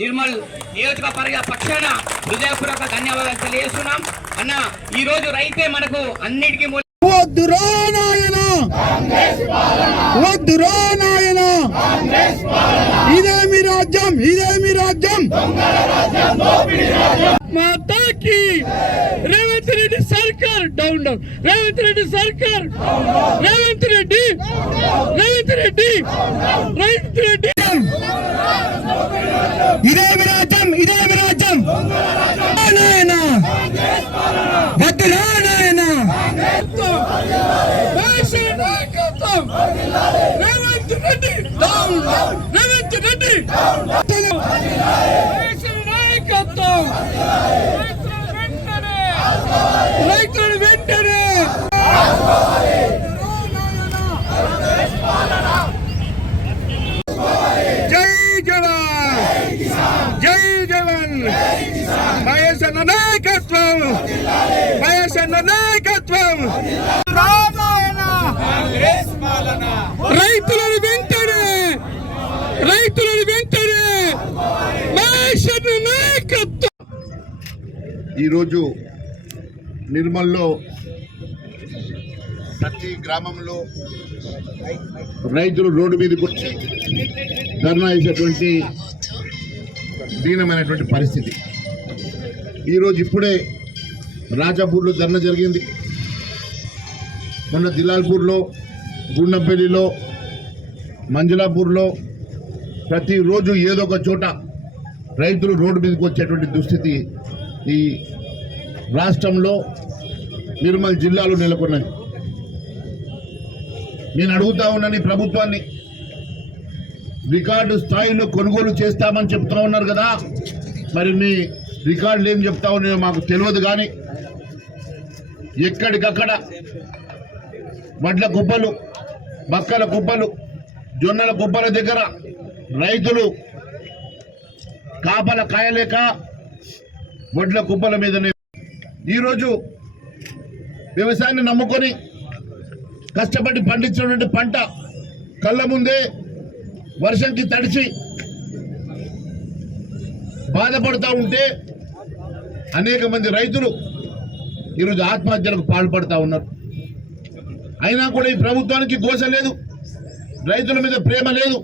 నిర్మల్ నియోజకవర్గ పక్షాన హృదయపూర్వక ధన్యవాదాలు తెలియజేస్తున్నాం. అన్న ఈ రోజు రైతే మనకు అన్నిటికీ ఇదేమి రాజ్యం, ఇదేమి రాజ్యం, మాతాకి రేవంత్ రెడ్డి సర్కార్ డౌన్ డౌన్, రేవంత్ రెడ్డి సర్కార్, రేవంత్ రెడ్డి, రేవంత్ రెడ్డి, రేవంత్ రెడ్డి, ఇదేమి రాజ్యం, ఇదేమి రాజ్యం, నాయనా వద్దురా నాయనా, రేవంత్ రెడ్డి డౌన్ డౌన్, రేవంత్ రెడ్డి నాయకత్వం, రైతులు వెంటనే జై జవాన్, జై జవాన్, వైఎస్ఆర్ నాయకత్వం, వైఎస్ఆర్ నాయకత్వం, రైతులను వెంటనే, రైతులను వెంటనే వైఎస్ఆర్ నాయకత్వం. ఈరోజు నిర్మల్లో ప్రతి గ్రామంలో రైతులు రోడ్డు మీదకి వచ్చి ధర్నా చేసేటువంటి దీనమైనటువంటి పరిస్థితి. ఈరోజు ఇప్పుడే రాజాపూర్లో ధర్నా జరిగింది, మొన్న దిలాల్పూర్లో, గుండంపల్లిలో, మంజులాపూర్లో ప్రతిరోజు ఏదో ఒక చోట రైతులు రోడ్డు మీదకి వచ్చేటువంటి దుస్థితి ఈ రాష్ట్రంలో నిర్మల్ జిల్లాలో నెలకొన్నది. నేను అడుగుతా ఉన్నాను ఈ ప్రభుత్వాన్ని, రికార్డు స్థాయిలో కొనుగోలు చేస్తామని చెప్తా ఉన్నారు కదా, మరి మీ రికార్డులు ఏం చెప్తా ఉన్నాయో మాకు తెలియదు. కానీ ఎక్కడికక్కడ వడ్ల కుప్పలు, బక్కల కుప్పలు, జొన్నల కుప్పల దగ్గర రైతులు కాపల కాయలేక వడ్ల కుప్పల మీదనే ఈరోజు వ్యవసాయాన్ని నమ్ముకొని కష్టపడి పండించినటువంటి పంట కళ్ళ ముందే వర్షంకి తడిచి బాధపడుతూ ఉంటే అనేక మంది రైతులు ఈరోజు ఆత్మహత్యలకు పాల్పడుతూ ఉన్నారు. అయినా కూడా ఈ ప్రభుత్వానికి గోస లేదు, రైతుల మీద ప్రేమ లేదు,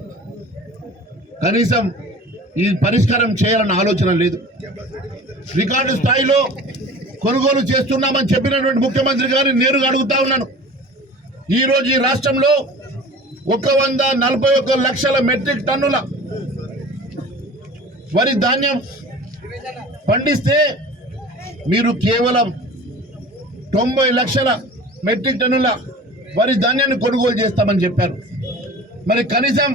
కనీసం ఈ పరిష్కారం చేయాలన్న ఆలోచన లేదు. రికార్డు స్థాయిలో కొనుగోలు చేస్తున్నామని చెప్పినటువంటి ముఖ్యమంత్రి గారిని నేరుగా అడుగుతా ఉన్నాను. ఈరోజు ఈ రాష్ట్రంలో 141 లక్షల మెట్రిక్ టన్నుల వరి ధాన్యం పండిస్తే మీరు కేవలం 90 లక్షల మెట్రిక్ టన్నుల వరి ధాన్యాన్ని కొనుగోలు చేస్తామని చెప్పారు. మరి కనీసం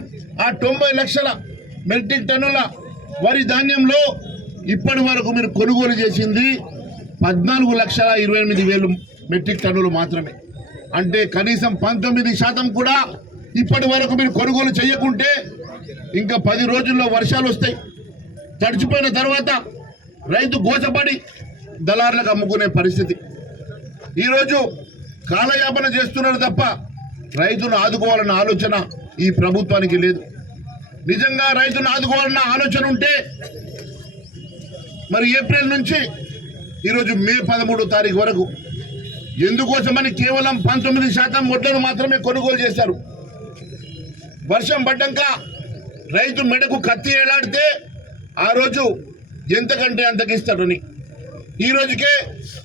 ఆ 90 లక్షల మెట్రిక్ టన్నుల వరి ధాన్యంలో ఇప్పటి వరకు మీరు కొనుగోలు చేసింది 14,28,000 మెట్రిక్ టన్నులు మాత్రమే. అంటే కనీసం 19% కూడా ఇప్పటి వరకు మీరు కొనుగోలు చేయకుంటే ఇంకా 10 రోజుల్లో వర్షాలు వస్తాయి. తడిచిపోయిన తర్వాత రైతు గోచపడి దళారులకు అమ్ముకునే పరిస్థితి. ఈరోజు కాలయాపన చేస్తున్నారు తప్ప రైతును ఆదుకోవాలన్న ఆలోచన ఈ ప్రభుత్వానికి లేదు. నిజంగా రైతును ఆదుకోవాలన్న ఆలోచన ఉంటే మరి ఏప్రిల్ నుంచి ఈరోజు మే 13వ తారీఖు వరకు ఎందుకోసమని కేవలం 19% వడ్లను మాత్రమే కొనుగోలు చేశారు. వర్షం పడ్డాక రైతు మెడకు కత్తి ఏలాడితే ఆ రోజు ఎంతకంటే అంతకిస్తారని ఈ రోజుకే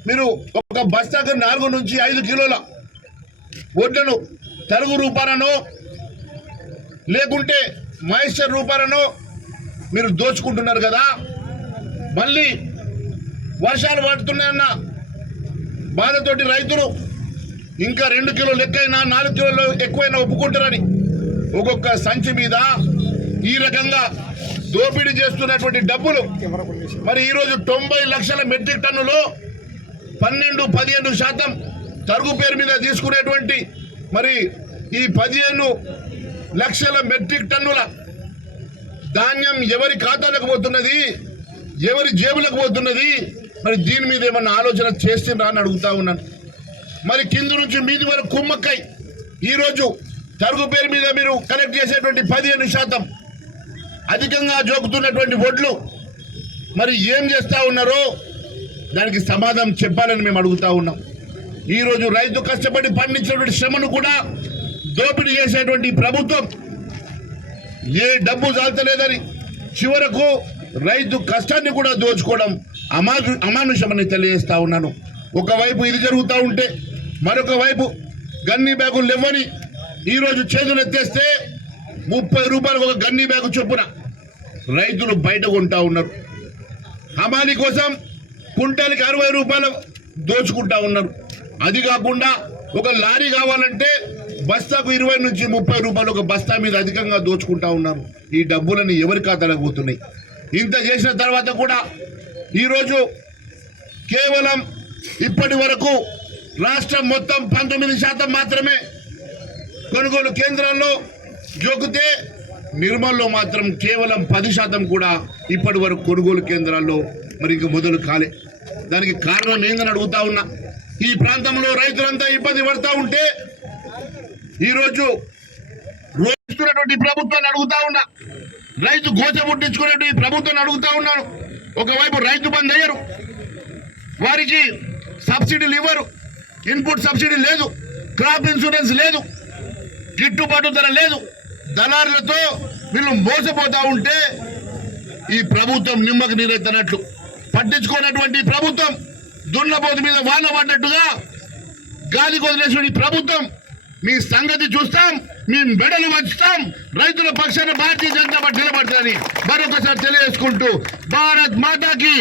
మీరు ఒక బస్తాకు 4 నుంచి 5 కిలోల వడ్లను తరుగు రూపాయనో లేకుంటే మాయిశ్చర్ రూపాయనో మీరు దోచుకుంటున్నారు కదా. మళ్ళీ వర్షాలు పడుతున్నాయన్న బాధతోటి రైతులు ఇంకా 2 కిలోలు ఎక్కువైనా 4 కిలోలు ఎక్కువైనా ఒప్పుకుంటారని ఒక్కొక్క సంచి మీద ఈ రకంగా దోపిడీ చేస్తున్నటువంటి డబ్బులు మరి ఈరోజు 90 లక్షల మెట్రిక్ టన్నులో 12-15% తరుగు పేరు మీద తీసుకునేటువంటి మరి ఈ 15 లక్షల మెట్రిక్ టన్నుల ధాన్యం ఎవరి ఖాతాలకు పోతున్నది, ఎవరి జేబులకు పోతున్నది? మరి దీని మీద ఏమన్నా ఆలోచన చేస్తుందా అని అడుగుతా ఉన్నాను. మరి కింద నుంచి మీది వరకు కుమ్మక్కై ఈరోజు తరుగు పేరు మీద మీరు కలెక్ట్ చేసేటువంటి 15% అధికంగా జోకుతున్నటువంటి వడ్లు మరి ఏం చేస్తా ఉన్నారో దానికి సమాధానం చెప్పాలని మేము అడుగుతా ఉన్నాం. ఈరోజు రైతు కష్టపడి పండించినటువంటి శ్రమను కూడా దోపిడీ చేసేటువంటి ప్రభుత్వం ఏ డబ్బు చాలతలేదని చివరకు రైతు కష్టాన్ని కూడా దోచుకోవడం అమానుషమని తెలియజేస్తా ఉన్నాను. ఒకవైపు ఇది జరుగుతూ ఉంటే మరొక వైపు గన్ని బ్యాగులు లేవని ఈరోజు చేతులు ఎత్తేస్తే 30 రూపాయలకు ఒక గన్ని బ్యాగు చొప్పున రైతులు బయట కొంటా ఉన్నారు. హమాలి కోసం కుంటాలకి 60 రూపాయలు దోచుకుంటా ఉన్నారు. అది కాకుండా ఒక లారీ కావాలంటే బస్తాకు 20 నుంచి 30 రూపాయలు ఒక బస్తా మీద అధికంగా దోచుకుంటా ఉన్నారు. ఈ డబ్బులని ఎవరి ఖాతాలకు పోతున్నాయి? ఇంత చేసిన తర్వాత కూడా ఈరోజు కేవలం ఇప్పటి వరకు రాష్ట్రం మొత్తం 19% మాత్రమే కొనుగోలు కేంద్రాల్లో జోకితే నిర్మల్లో మాత్రం కేవలం 10% కూడా ఇప్పటి వరకు కొనుగోలు కేంద్రాల్లో మరి ఇంక మొదలు కాలే. దానికి కారణం ఏందని అడుగుతా ఉన్నా. ఈ ప్రాంతంలో రైతులంతా ఇబ్బంది పడతా ఉంటే ఈరోజు రోజుస్తున్నటువంటి ప్రభుత్వాన్ని అడుగుతా ఉన్నా. రైతు గోచ ముట్టించుకునేటువంటి ప్రభుత్వాన్ని అడుగుతా ఉన్నాను. ఒకవైపు రైతు బంద్ అయ్యారు, వారికి సబ్సిడీలు ఇవ్వరు, ఇన్పుట్ సబ్సిడీ లేదు, క్రాప్ ఇన్సూరెన్స్ లేదు, గిట్టుబాటు ధర లేదు, దళారులతో వీళ్ళు మోసపోతా ఉంటే ఈ ప్రభుత్వం నిమ్మకు నీరెత్తనట్లు పట్టించుకున్నటువంటి ప్రభుత్వం దున్నపోతు మీద వాన పడ్డట్టుగా గాలి కొదిలేసిన ప్రభుత్వం మీ సంగతి చూస్తాం, మీ మెడలు వంచుతాం, రైతుల పక్షాన భారతీయ జనతా పార్టీ నిలబడుతుందని మరొకసారి తెలియజేసుకుంటూ భారత్ మాతాకి